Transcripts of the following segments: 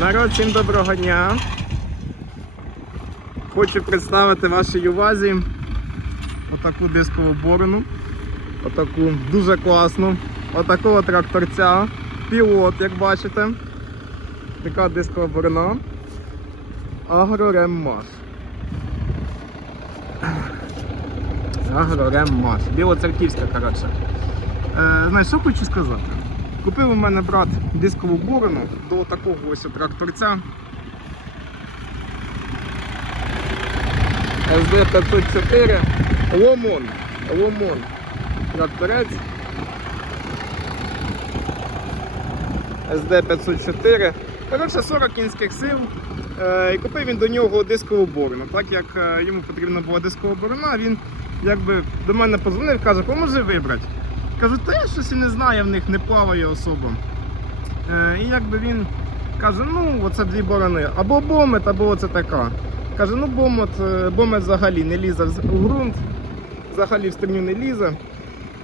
Народ, всім доброго дня. Хочу представити вашій увазі отаку дискову борону. Отаку дуже класну. Отакого тракторця. Пілот, як бачите. Така дискова борона. Агрореммаш. Агрореммаш. Білоцерківська, коротше. Е, знаєш, що хочу сказати? Купив у мене брат дискову борону до такого ось тракторця. SD504 Ломон. Ломон. Тракторець. SD504. Коротше, 40 кінських сил. Е, і купив він до нього дискову борону. Так як е, йому потрібна була дискова борона, він якби до мене позвонив, каже, поможи вибрати. Кажу, та я щось і не знаю, в них не плаває особо. Е, і якби він каже, ну оце дві борони, або бомет, або оце така. Каже, ну бомет, е, бомет взагалі не лізе у ґрунт, взагалі в стрімню не лізе.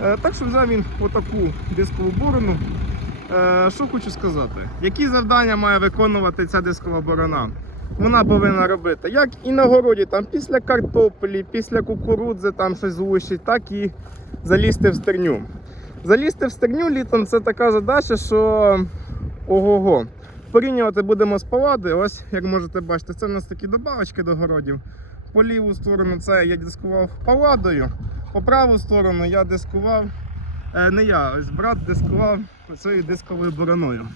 Е, так що взяв він отаку дискову борону. Е, що хочу сказати, які завдання має виконувати ця дискова борона? Вона повинна робити як і на городі, там після картоплі, після кукурудзи там щось злущить, так і залізти в стерню. Залізти в стерню літом це така задача, що ого-го. Порівнювати будемо з палади. Ось, як можете бачити, це в нас такі добавочки до городів. По ліву сторону це я дискував паладою, по праву сторону я дискував, е, не я, ось брат дискував цією дисковою бороною.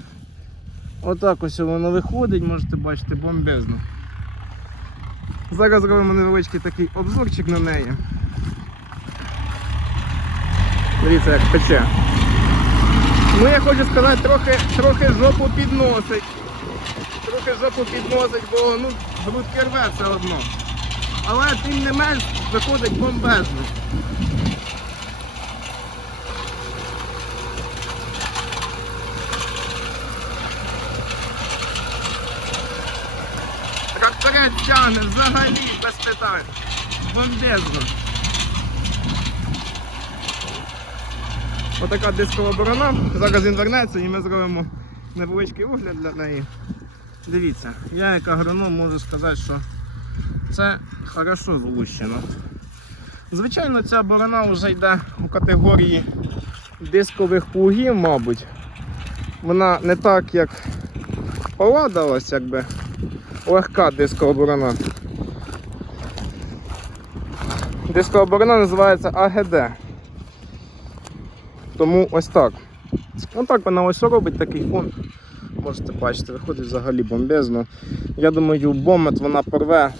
Отак ось воно виходить, можете бачити бомбезно. Зараз зробимо невеличкий такий обзорчик на неї. Дивіться, як пече. Ну я хочу сказати, трохи, трохи жопу підносить. Трохи жопу підносить, бо ну, грудки рве все одно. Але тим не менш виходить бомбезно. Тракторець тягне взагалі без питань. Бомбезно. Отака дискова борона. Зараз він вернеться і ми зробимо невеличкий огляд для неї. Дивіться, я як агроном можу сказати, що це хорошо злущено. Звичайно, ця борона вже йде у категорії дискових плугів, мабуть. Вона не так, як палада, ось якби легка дискова борона. Дискова борона називається АГД. Тому ось так. Ось так вона ось робить такий фон. Можете бачити, виходить взагалі бомбезно. Я думаю, бомет вона порве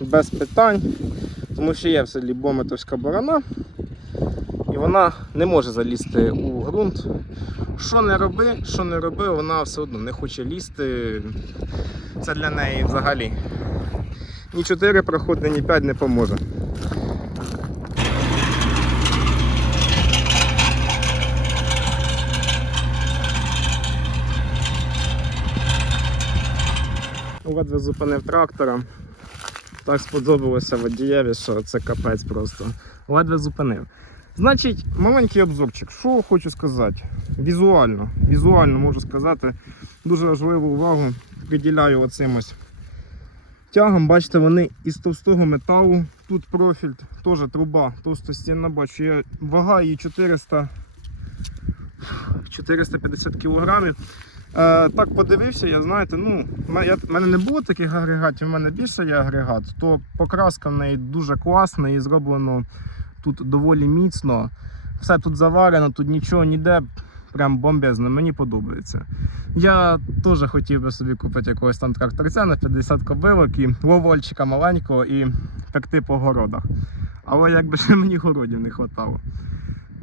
без питань, тому що є в селі бометовська борона. І вона не може залізти у ґрунт. Що не роби, що не роби, вона все одно не хоче лізти. Це для неї взагалі. Ні 4 проходи, ні 5 не поможе. Ледве зупинив трактора. Так сподобалося водієві, що це капець просто. Ледве зупинив. Значить, маленький обзорчик. Що хочу сказати? Візуально, візуально можу сказати, дуже важливу увагу приділяю оцим ось тягам. Бачите, вони із товстого металу. Тут профіль, теж труба товстостінна, бачу. Я вага її 400 450 кілограмів. Е, так подивився, я знаєте, ну, в мене не було таких агрегатів, в мене більше є агрегат, то покраска в неї дуже класна і зроблено тут доволі міцно. Все тут заварено, тут нічого ніде. Прям бомбезно, мені подобається. Я теж хотів би собі купити якогось там тракторця на 50 кобилок і ловольчика маленького і пекти по городах. Але якби ще мені городів не вистачало.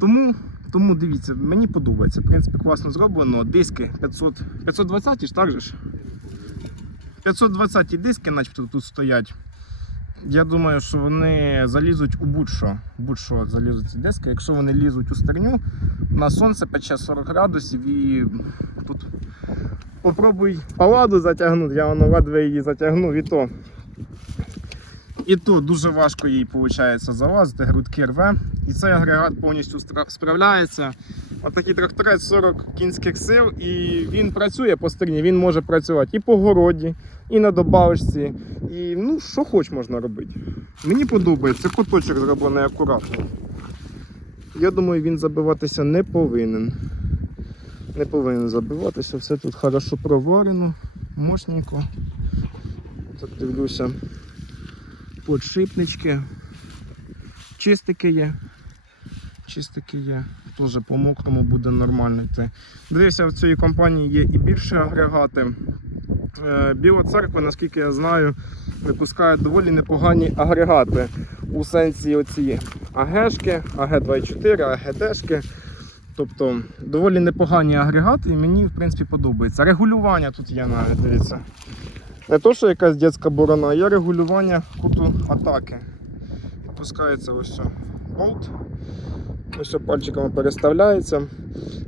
Тому тому дивіться, мені подобається. В принципі, класно зроблено. Диски 500, 520 ж так же ж? 520 диски, начебто тут стоять. Я думаю, що вони залізуть у будь-що. Будь-що залізуть ці диски. Якщо вони лізуть у стерню, на сонце пече 40 градусів і тут попробуй паладу затягнути, я воно ледве її затягнув і то. І то дуже важко їй виходить залазити, грудки рве. І цей агрегат повністю справляється. Отакий тракторець 40 кінських сил, і він працює по стерні, він може працювати і по городі, і на добавочці, і ну, що хоч можна робити. Мені подобається, куточок зроблений акуратно. Я думаю, він забиватися не повинен. Не повинен забиватися, все тут хорошо проварено, мощненько. Так дивлюся. Подшипнички. Чистики є. Чистики є. Теж по мокрому буде нормально йти. Дивився, в цій компанії є і більші агрегати. Е, Біла церква, наскільки я знаю, випускає доволі непогані агрегати. У сенсі оці АГшки, АГ-24, АГДшки. Тобто доволі непогані агрегати, і мені в принципі подобається. Регулювання тут є навіть, дивіться. Не то, що якась дитяча борона, є регулювання куту атаки. Відпускається ось болт. Ось пальчиками переставляється.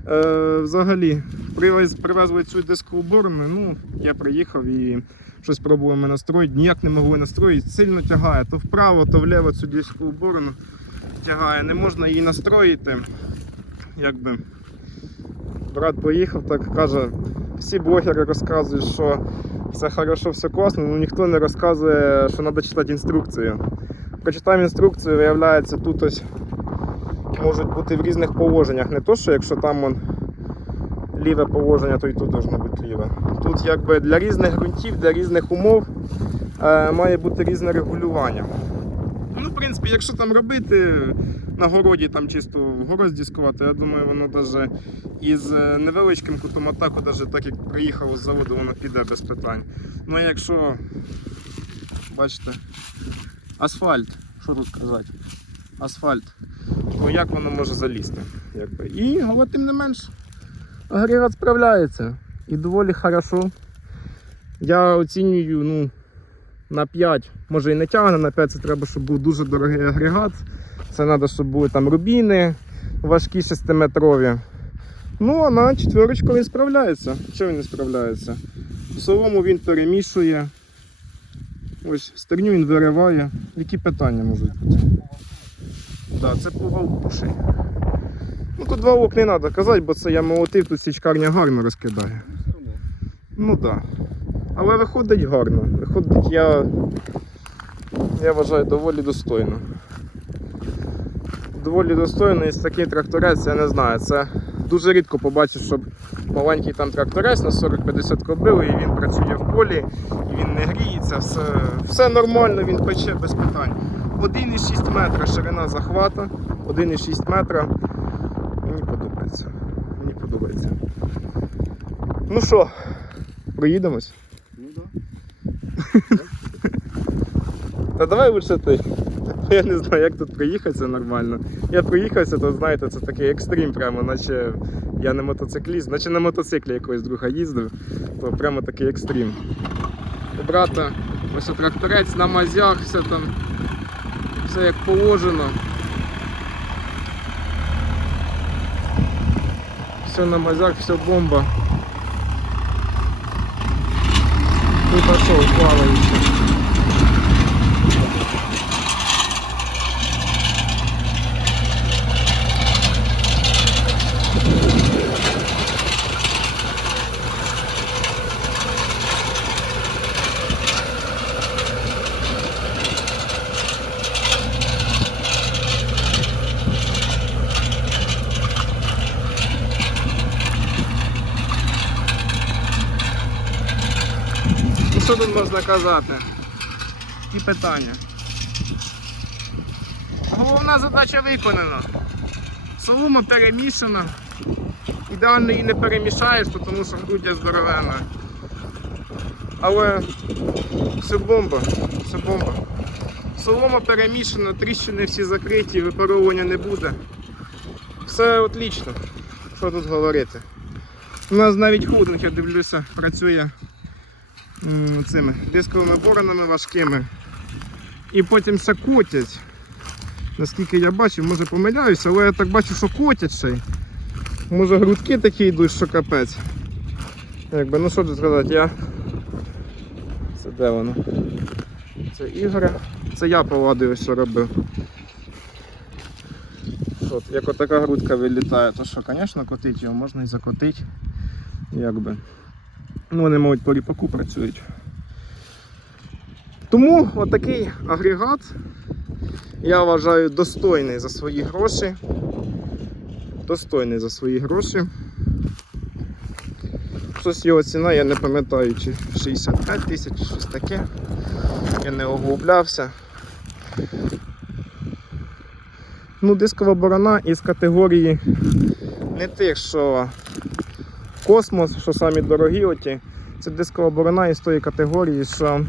Е, взагалі, привез, привезли цю дискову борону, ну, я приїхав і щось пробуємо настроїти. Ніяк не могли настроїти, сильно тягає. То вправо, то вліво цю дискову борону тягає. Не можна її настроїти. Якби брат поїхав, так каже, всі блогери розказують, що все хорошо, все класно, але ніхто не розказує, що треба читати інструкцію. Прочитав інструкцію, виявляється, тут ось можуть бути в різних положеннях. Не то, що якщо там он, ліве положення, то і тут должно бути ліве. Тут якби для різних ґрунтів, для різних умов е, має бути різне регулювання. Ну, в принципі, якщо там робити на городі, там чисто в город дискувати, я думаю, воно навіть із е, невеличким кутом атаку, навіть так як приїхало з заводу, воно піде без питань. Ну а якщо, бачите, асфальт, що тут казати? Асфальт, то як воно може залізти? І, але тим не менш, агрегат справляється. І доволі хорошо. Я оцінюю, ну, на 5, може і не тягне, на 5 це треба, щоб був дуже дорогий агрегат. Це треба, щоб були там рубіни важкі 6-метрові. Ну, а на четверочку він справляється. Чого він справляється? Солому він перемішує. Ось стерню він вириває. Які питання можуть бути? Так, це повал пушей. Ну тут два валок не треба казати, бо це я молотив, тут січкарня гарно розкидає. Ну так. Да. Але виходить гарно. Виходить, я, я вважаю, доволі достойно. Доволі достойно і з такий тракторець, я не знаю. Це дуже рідко побачиш, щоб маленький там тракторець на 40-50 кобил, і він працює в полі, і він не гріється, все, все нормально, він пече без питань. 1,6 метра ширина захвата, 1,6 метра. Мені подобається. Мені подобається. Ну що, проїдемось? Ну да. Та давай лише ти. Я не знаю, як тут проїхатися нормально. Я проїхався, то знаєте, це такий екстрім, прямо, наче я не мотоцикліст, наче на мотоциклі якогось друга їздив, то прямо такий екстрім. Брата ось тракторець на мазях, все там, все як положено. Все на мазях, все бомба. І пішов, плаваючи. Ну що тут можна казати? І питання. Головна задача виконана. Солома перемішана. Ідеально її не перемішаєш, тому що грудя здоровена. Але все бомба, все бомба. Солома перемішана, тріщини всі закриті, випаровування не буде. Все отлично. Що тут говорити? У нас навіть худинг, я дивлюся, працює цими дисковими боронами важкими. І потім ще котять. Наскільки я бачив, може помиляюся, але я так бачу, що котять ще. Може грудки такі йдуть, що капець. Якби, ну що тут сказати, я. Це де воно? Це Ігоря. Це я повадив, що робив. От, як отака грудка вилітає, то що, звісно, котити його можна і закотити. Якби. Ну, вони, мабуть, по ріпаку працюють. Тому отакий агрегат, я вважаю, достойний за свої гроші. Достойний за свої гроші. Щось його ціна, я не пам'ятаю, чи 65 тисяч, щось таке. Я не оглублявся. Ну, дискова борона із категорії не тих, що космос, що самі дорогі оті. Це дискова борона із тої категорії, що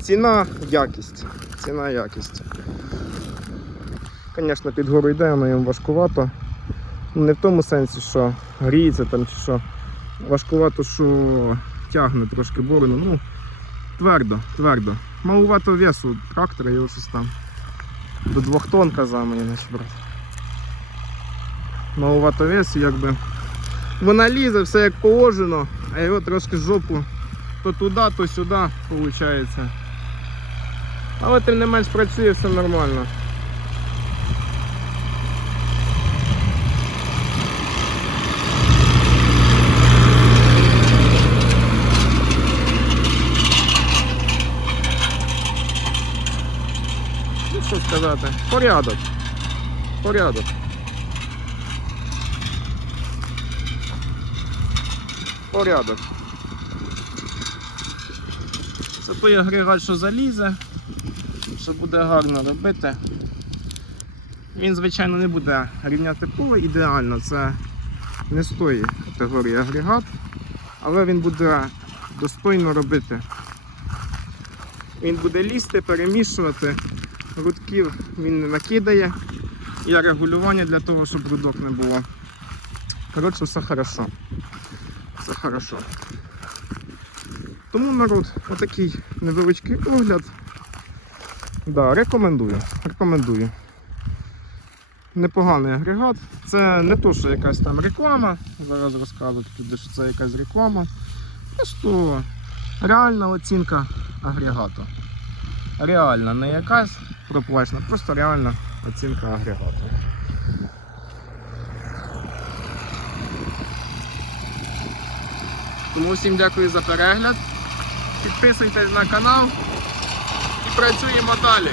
ціна якість. Ціна якість. Звісно, під гору йде, воно їм важкувато. Ну, Не в тому сенсі, що гріється там чи що. Важкувато, що тягне трошки борону. Ну, твердо, твердо. Малувато весу трактора, його щось там. До двох тонн казав мені наш брат. Малувато весу, якби. Вона лізе, все як положено, а його трошки жопу то туди, то сюди виходить. Але тим не менш працює все нормально. Ну що сказати, порядок. Порядок. Порядок. Це той агрегат, що залізе, що буде гарно робити. Він, звичайно, не буде рівняти поле ідеально, це не з тої категорії агрегат, але він буде достойно робити. Він буде лізти, перемішувати, грудків він не накидає. Є регулювання для того, щоб грудок не було. Коротше, все хорошо. Хорошо. Тому народ, отакий невеличкий огляд. Да, рекомендую. Рекомендую. Непоганий агрегат. Це не то, що якась там реклама. Зараз розказують люди, що це якась реклама. Просто реальна оцінка агрегату. Реальна, не якась проплачена, просто реальна оцінка агрегату. Тому всім дякую за перегляд. Підписуйтесь на канал і працюємо далі.